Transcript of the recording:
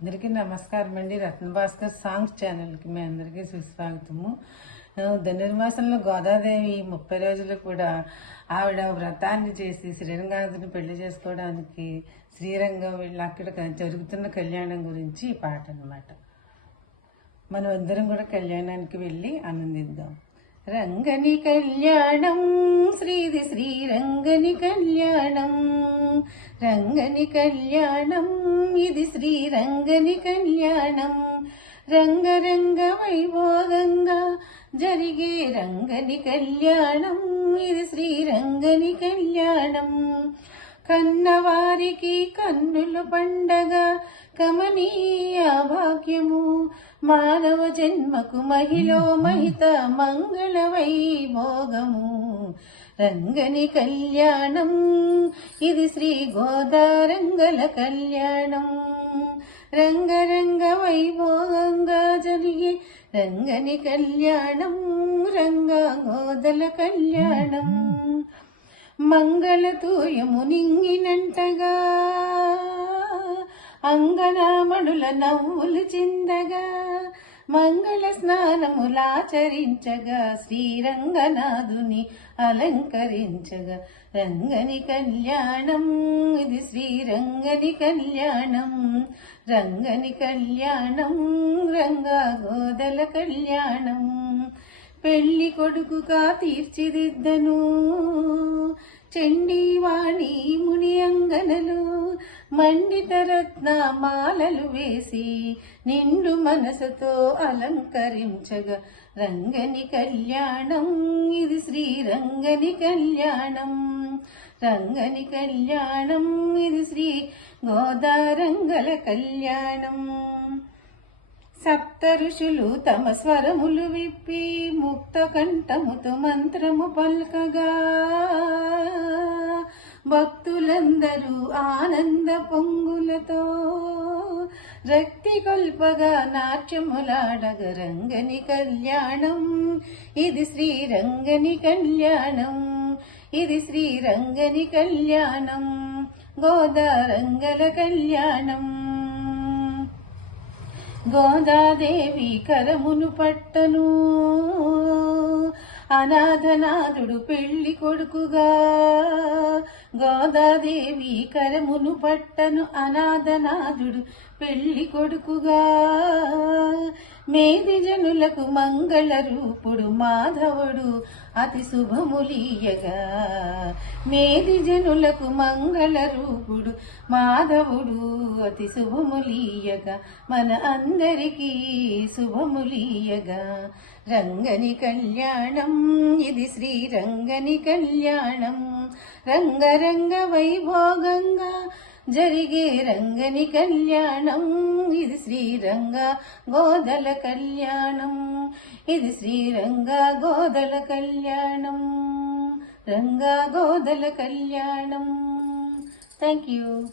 అందరికీ నమస్కారం అండి. రత్న భాస్కర్ సాంగ్స్ ఛానల్కి మీ అందరికీ సుస్వాగతము. ధనుర్మాసంలో గోదాదేవి ముప్పై రోజులు కూడా ఆవిడ వ్రతాన్ని చేసి శ్రీరంగాదుని పెళ్ళి చేసుకోవడానికి శ్రీరంగం వెళ్ళి అక్కడ జరుగుతున్న కళ్యాణం గురించి ఈ పాట అనమాట మనం అందరం కూడా కళ్యాణానికి వెళ్ళి ఆనందిద్దాం. రంగని కళ్యాణం శ్రీది శ్రీరంగని కళ్యాణం. రంగని కళ్యాణం ఇది శ్రీరంగని కళ్యాణం. రంగరంగ వైభోగంగా జరిగే రంగని కళ్యాణం ఇది శ్రీరంగని కళ్యాణం. కన్నవారికి కన్నులు పండగ కమనీయ భాగ్యము. మానవ జన్మకు మహిళ మహిత మంగళ వైభోగము రంగని కళ్యాణం. ఇది శ్రీ గోదారంగల కళ్యాణం. రంగరంగ వైభోగంగా జరిగే రంగని కళ్యాణం రంగా గోదల కళ్యాణం. మంగళతూయము నింగినంటగా అంగనామణుల నవ్వులు చిందగా మంగళ స్నానములాచరించగా శ్రీరంగనాథుని అలంకరించగా. రంగని కళ్యాణం ఇది శ్రీరంగని కళ్యాణం. రంగని కళ్యాణం రంగా గోదల కళ్యాణం. పెళ్ళి కొడుకుగా తీర్చిదిద్దను. చండీవాణి ముని అంగనలో మండిత రత్న మాలలు వేసి నిండు మనసుతో అలంకరించగా. రంగని కళ్యాణం ఇది శ్రీరంగని కళ్యాణం. రంగని కళ్యాణం ఇది శ్రీ గోదారంగల కళ్యాణం. సప్త ఋషులు తమ స్వరములు విప్పి ముక్త కంఠముతో మంత్రము పల్కగా. భక్తులందరూ ఆనంద పొంగులతో రక్తి కొల్పగా నాట్యములాడగ రంగని కళ్యాణం. ఇది శ్రీరంగని కళ్యాణం. ఇది శ్రీరంగని కళ్యాణం. గోదారంగల కళ్యాణం. గోదాదేవి కరమును పట్టను. అనాథనాథుడు పెళ్ళి కొడుకుగా. గోదాదేవి కరమును పట్టను అనాథనాథుడు పెళ్ళి కొడుకుగా. మేది జనులకు మంగళ రూపుడు మాధవుడు అతి శుభములీయగా. మేది జనులకు మంగళ రూపుడు మాధవుడు అతి శుభములీయగా. మన అందరికీ శుభములీయగా. రంగని కళ్యాణం ఇది శ్రీరంగని కళ్యాణం. రంగరంగ వైభోగంగా జరిగే రంగని కళ్యాణం. ఇది శ్రీరంగ గోదల కళ్యాణం. ఇది శ్రీరంగ గోదల కళ్యాణం. రంగా గోదల కళ్యాణం. Thank you